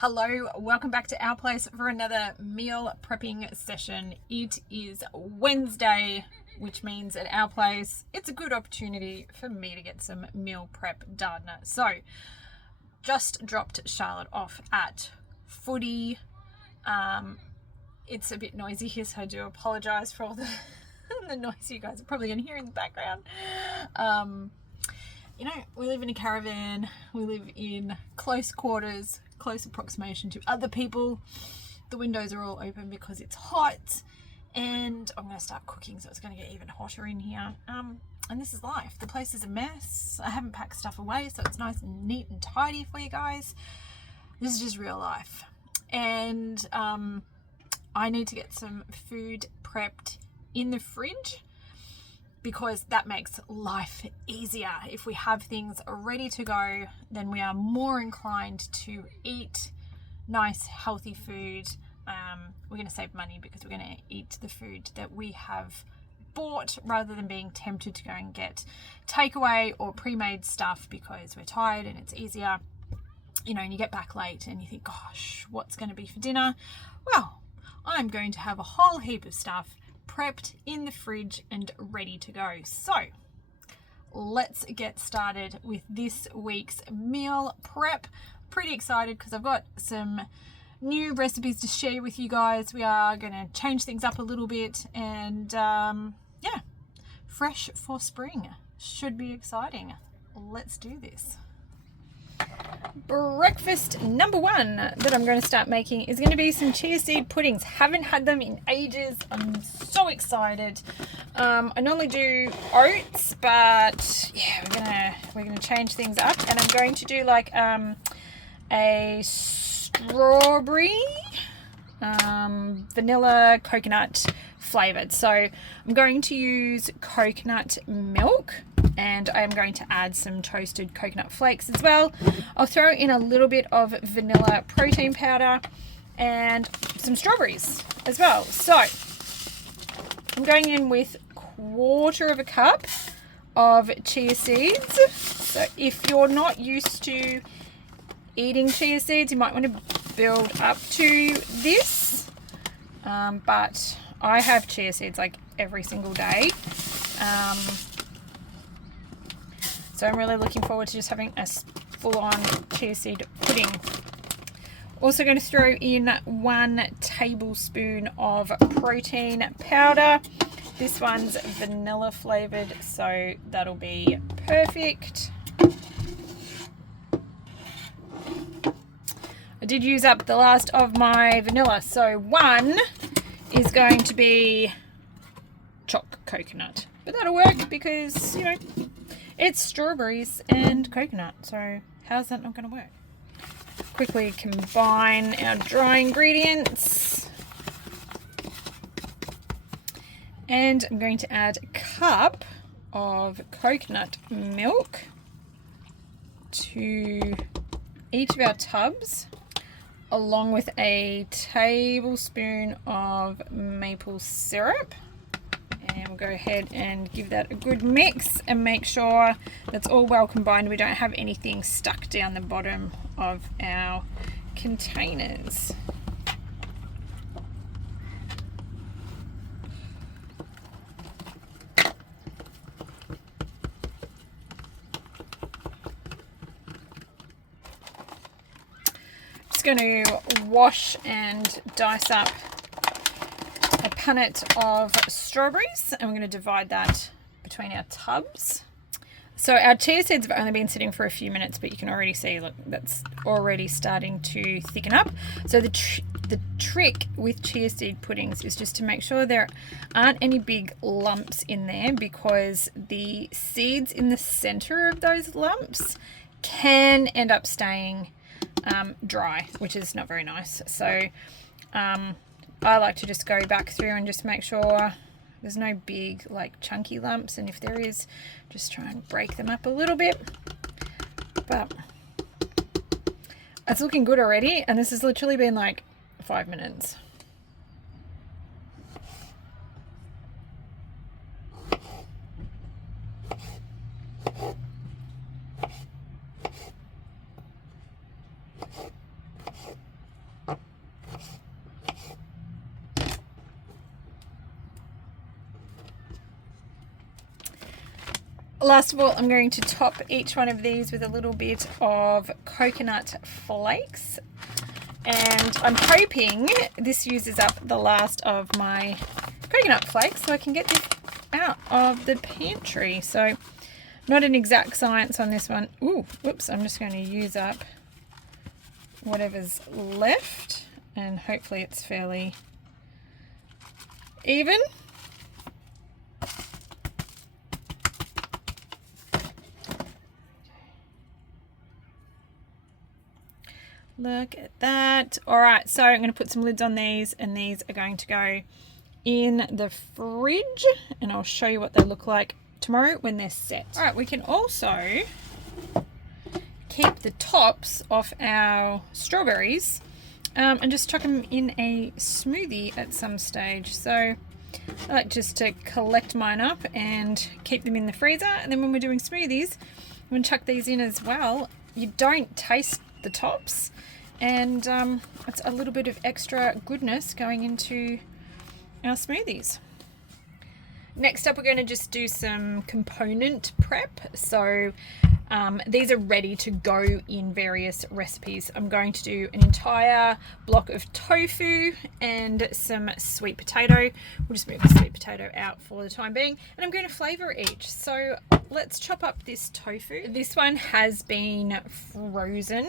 Hello, welcome back to our place for another meal prepping session. It is Wednesday, which means at our place, it's a good opportunity for me to get some meal prep done. So, just dropped Charlotte off at footy. It's a bit noisy here, so I do apologise for all the, the noise you guys are probably going to hear in the background. We live in a caravan, we live in close quarters, close approximation to other people. The windows are all open because it's hot, and I'm going to start cooking, so it's going to get even hotter in here. And this is life. The place is a mess. I haven't packed stuff away, so it's nice and neat and tidy for you guys. This is just real life. And I need to get some food prepped in the fridge, because that makes life easier. If we have things ready to go, then we are more inclined to eat nice, healthy food. We're going to save money because we're going to eat the food that we have bought rather than being tempted to go and get takeaway or pre-made stuff because we're tired and it's easier. And you get back late and you think, gosh, what's going to be for dinner? Well, I'm going to have a whole heap of stuff prepped in the fridge and ready to go. So let's get started with this week's meal prep. Pretty excited because I've got some new recipes to share with you guys. We are going to change things up a little bit, and fresh for spring. Should be exciting. Let's do this. Breakfast number one that I'm going to start making is going to be some chia seed puddings. Haven't had them in ages. I'm so excited. I normally do oats, but yeah, we're gonna change things up, and I'm going to do like a strawberry vanilla coconut flavored. So I'm going to use coconut milk, and I'm going to add some toasted coconut flakes as well. I'll throw in a little bit of vanilla protein powder and some strawberries as well. So I'm going in with 1/4 cup of chia seeds. So if you're not used to eating chia seeds, you might want to build up to this. But I have chia seeds like every single day. So I'm really looking forward to just having a full-on chia seed pudding. Also going to throw in 1 tablespoon of protein powder. This one's vanilla flavored, so that'll be perfect. I did use up the last of my vanilla, so 1 is going to be choc coconut. But that'll work because, it's strawberries and coconut, so how's that not going to work? Quickly combine our dry ingredients. And I'm going to add a cup of coconut milk to each of our tubs, along with a tablespoon of maple syrup. And we'll go ahead and give that a good mix and make sure that's all well combined. We don't have anything stuck down the bottom of our containers. Just going to wash and dice up a punnet of strawberries, and we're going to divide that between our tubs. So our chia seeds have only been sitting for a few minutes, but you can already see, look, that's already starting to thicken up. So the trick with chia seed puddings is just to make sure there aren't any big lumps in there, because the seeds in the center of those lumps can end up staying dry, which is not very nice. So I like to just go back through and just make sure there's no big chunky lumps, and if there is, just try and break them up a little bit. But it's looking good already, and this has literally been 5 minutes. Last of all, I'm going to top each one of these with a little bit of coconut flakes. And I'm hoping this uses up the last of my coconut flakes so I can get this out of the pantry. So not an exact science on this one. Ooh, whoops, I'm just going to use up whatever's left and hopefully it's fairly even. Look at that. All right, so I'm going to put some lids on these, and these are going to go in the fridge, and I'll show you what they look like tomorrow when they're set. All right, we can also keep the tops off our strawberries and just chuck them in a smoothie at some stage. So I like just to collect mine up and keep them in the freezer, and then when we're doing smoothies, I'm going to chuck these in as well. You don't taste the tops, and it's a little bit of extra goodness going into our smoothies. Next up, we're going to just do some component prep. So these are ready to go in various recipes. I'm going to do an entire block of tofu and some sweet potato. We'll just move the sweet potato out for the time being, and I'm going to flavor each. So let's chop up this tofu. This one has been frozen,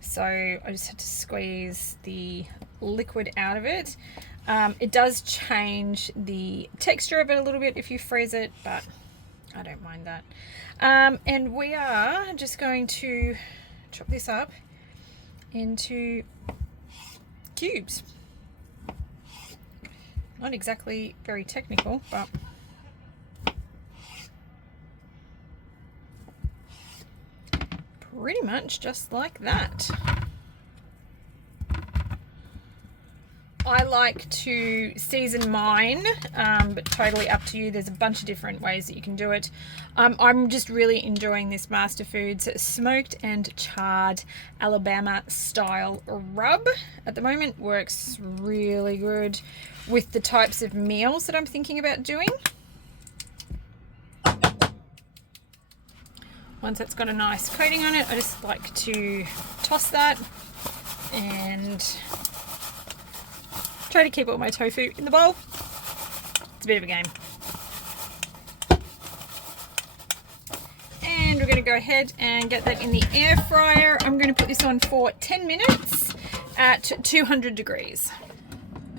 so I just had to squeeze the liquid out of it. It does change the texture of it a little bit if you freeze it, but I don't mind that. And we are just going to chop this up into cubes. Not exactly very technical, but pretty much just like that. I like to season mine, but totally up to you. There's a bunch of different ways that you can do it. I'm just really enjoying this Master Foods smoked and charred Alabama style rub at the moment. Works really good with the types of meals that I'm thinking about doing. Once it's got a nice coating on it, I just like to toss that and try to keep all my tofu in the bowl. It's a bit of a game. And we're going to go ahead and get that in the air fryer. I'm going to put this on for 10 minutes at 200 degrees.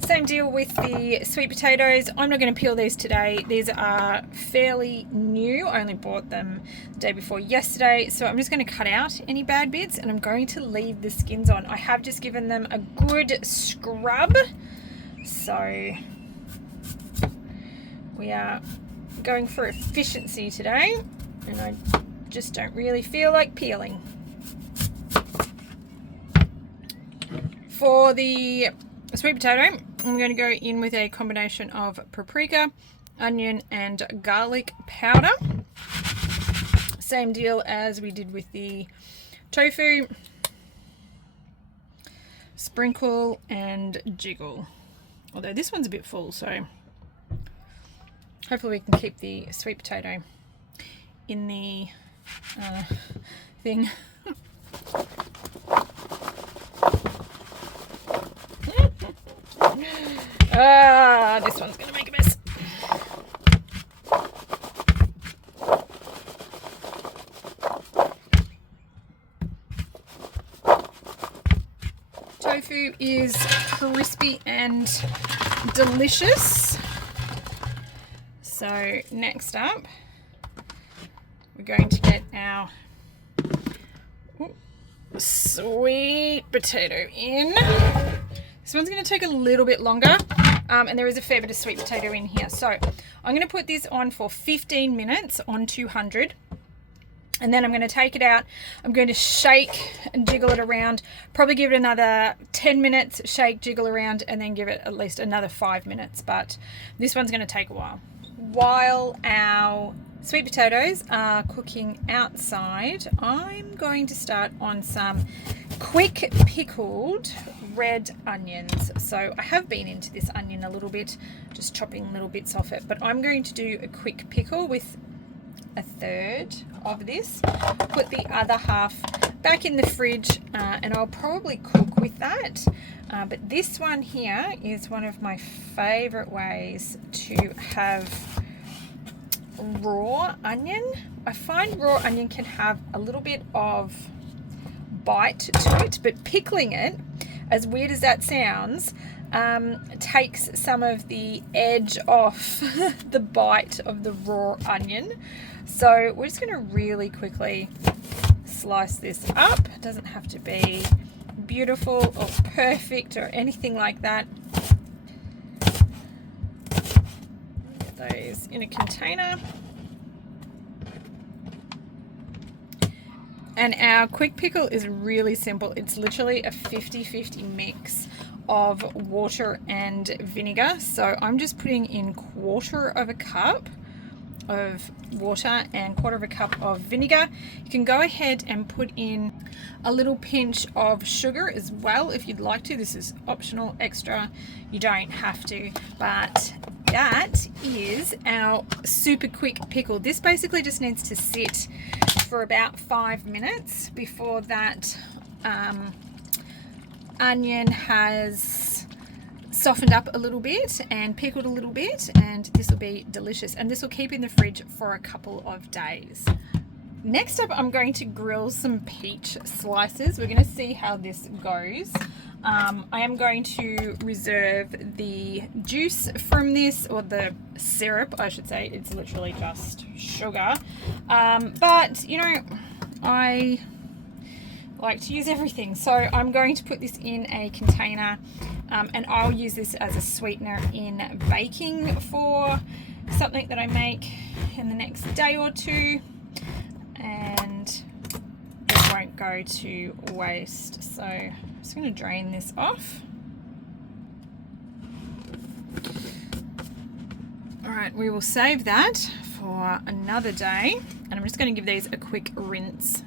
Same deal with the sweet potatoes. I'm not going to peel these today. These are fairly new. I only bought them the day before yesterday. So I'm just going to cut out any bad bits and I'm going to leave the skins on. I have just given them a good scrub. So we are going for efficiency today, and I just don't really feel like peeling. For the sweet potato, I'm going to go in with a combination of paprika, onion and garlic powder. Same deal as we did with the tofu. Sprinkle and jiggle. Although this one's a bit full, so hopefully we can keep the sweet potato in the thing. This one's going to make a mess. Tofu is crispy and delicious. So next up, we're going to get our sweet potato in. This one's going to take a little bit longer, and there is a fair bit of sweet potato in here. So I'm going to put this on for 15 minutes on 200. And then I'm going to take it out. I'm going to shake and jiggle it around. Probably give it another 10 minutes, shake, jiggle around, and then give it at least another 5 minutes. But this one's going to take a while. While our sweet potatoes are cooking outside, I'm going to start on some quick pickled red onions. So I have been into this onion a little bit, just chopping little bits off it. But I'm going to do a quick pickle with a third of this, put the other half back in the fridge, and I'll probably cook with that. But this one here is one of my favorite ways to have raw onion. I find raw onion can have a little bit of bite to it, but pickling it, as weird as that sounds, takes some of the edge off the bite of the raw onion. So we're just going to really quickly slice this up. It doesn't have to be beautiful or perfect or anything like that. Get those in a container. And our quick pickle is really simple. It's literally a 50-50 mix of water and vinegar. So I'm just putting in 1/4 cup of water and 1/4 cup of vinegar. You can go ahead and put in a little pinch of sugar as well if you'd like to. This is optional, extra. You don't have to, but that is our super quick pickle. This basically just needs to sit for about 5 minutes before that onion has softened up a little bit and pickled a little bit, and this will be delicious, and this will keep in the fridge for a couple of days. Next up, I'm going to grill some peach slices. We're going to see how this goes. I am going to reserve the juice from this, or the syrup I should say. It's literally just sugar, but you know, I like to use everything, so I'm going to put this in a container, and I'll use this as a sweetener in baking for something that I make in the next day or two, and it won't go to waste. So I'm just going to drain this off. Alright, we will save that for another day, and I'm just going to give these a quick rinse.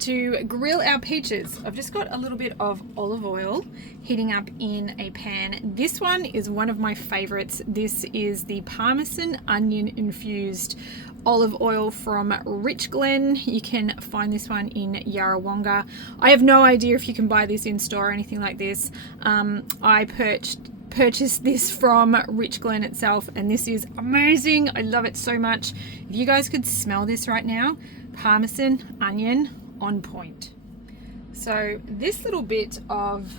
To grill our peaches, I've just got a little bit of olive oil heating up in a pan. This one is one of my favorites. This is the Parmesan onion infused olive oil from Rich Glen. You can find this one in Yarrawonga. I have no idea if you can buy this in store or anything like this. I purchased this from Rich Glen itself, and this is amazing. I love it so much. If you guys could smell this right now, Parmesan onion on point. So this little bit of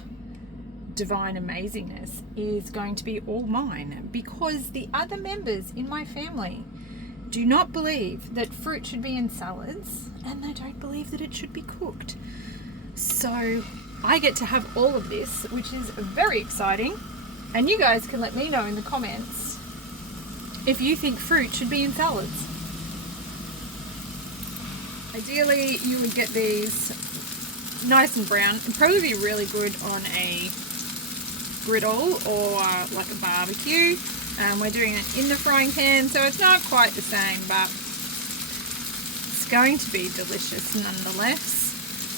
divine amazingness is going to be all mine, because the other members in my family do not believe that fruit should be in salads, and they don't believe that it should be cooked. So I get to have all of this, which is very exciting. And you guys can let me know in the comments if you think fruit should be in salads. Ideally, you would get these nice and brown. It'd probably be really good on a griddle or like a barbecue. We're doing it in the frying pan, so it's not quite the same, but it's going to be delicious nonetheless.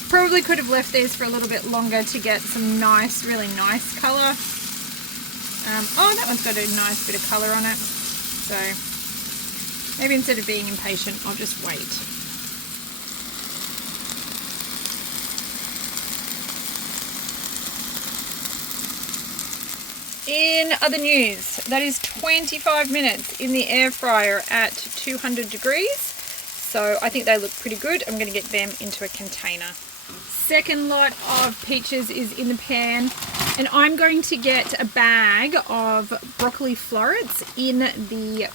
Probably could have left these for a little bit longer to get some nice, really nice colour. Oh, that one's got a nice bit of colour on it. So maybe instead of being impatient, I'll just wait. In other news, that is 25 minutes in the air fryer at 200 degrees. So I think they look pretty good. I'm going to get them into a container. Second lot of peaches is in the pan, and I'm going to get a bag of broccoli florets in the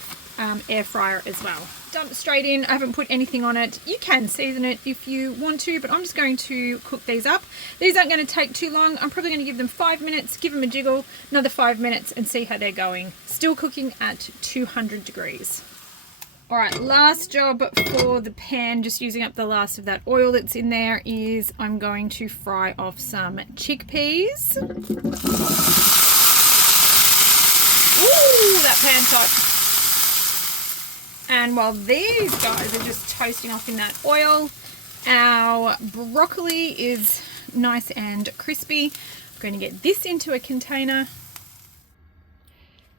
air fryer as well. Dump straight in. I haven't put anything on it. You can season it if you want to, but I'm just going to cook these up. These aren't going to take too long. I'm probably going to give them 5 minutes, give them a jiggle, another 5 minutes, and see how they're going. Still cooking at 200 degrees. Alright, last job for the pan, just using up the last of that oil that's in there, is I'm going to fry off some chickpeas. Ooh, that pan's hot. And while these guys are just toasting off in that oil, our broccoli is nice and crispy. I'm going to get this into a container.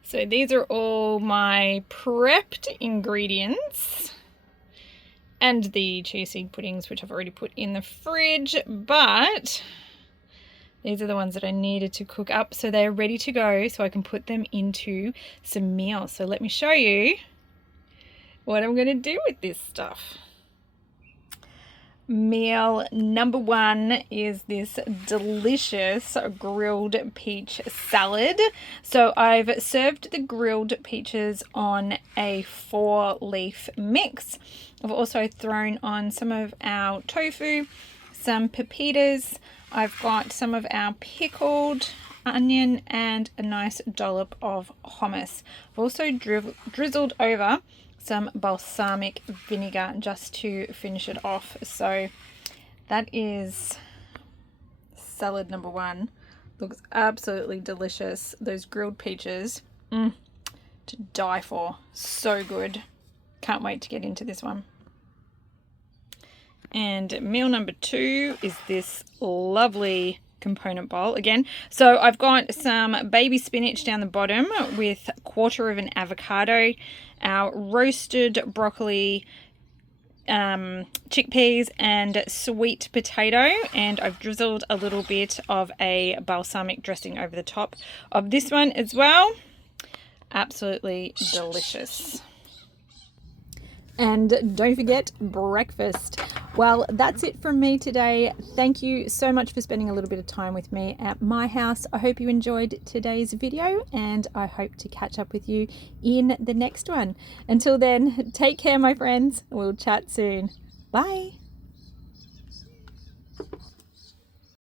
So these are all my prepped ingredients. and the chia seed puddings, which I've already put in the fridge, but these are the ones that I needed to cook up, so they're ready to go, so I can put them into some meals. So let me show you what I'm going to do with this stuff. Meal number one is this delicious grilled peach salad. So I've served the grilled peaches on a 4-leaf mix. I've also thrown on some of our tofu, some pepitas. I've got some of our pickled onion and a nice dollop of hummus. I've also drizzled over some balsamic vinegar just to finish it off. So that is salad number one. Looks absolutely delicious. Those grilled peaches, to die for. So good. Can't wait to get into this one. And meal number two is this lovely component bowl again. So I've got some baby spinach down the bottom with 1/4 of an avocado, our roasted broccoli, chickpeas and sweet potato, and I've drizzled a little bit of a balsamic dressing over the top of this one as well. Absolutely delicious. And don't forget breakfast. Well, that's it from me today. Thank you so much for spending a little bit of time with me at my house. I hope you enjoyed today's video, and I hope to catch up with you in the next one. Until then, take care, my friends. We'll chat soon. Bye.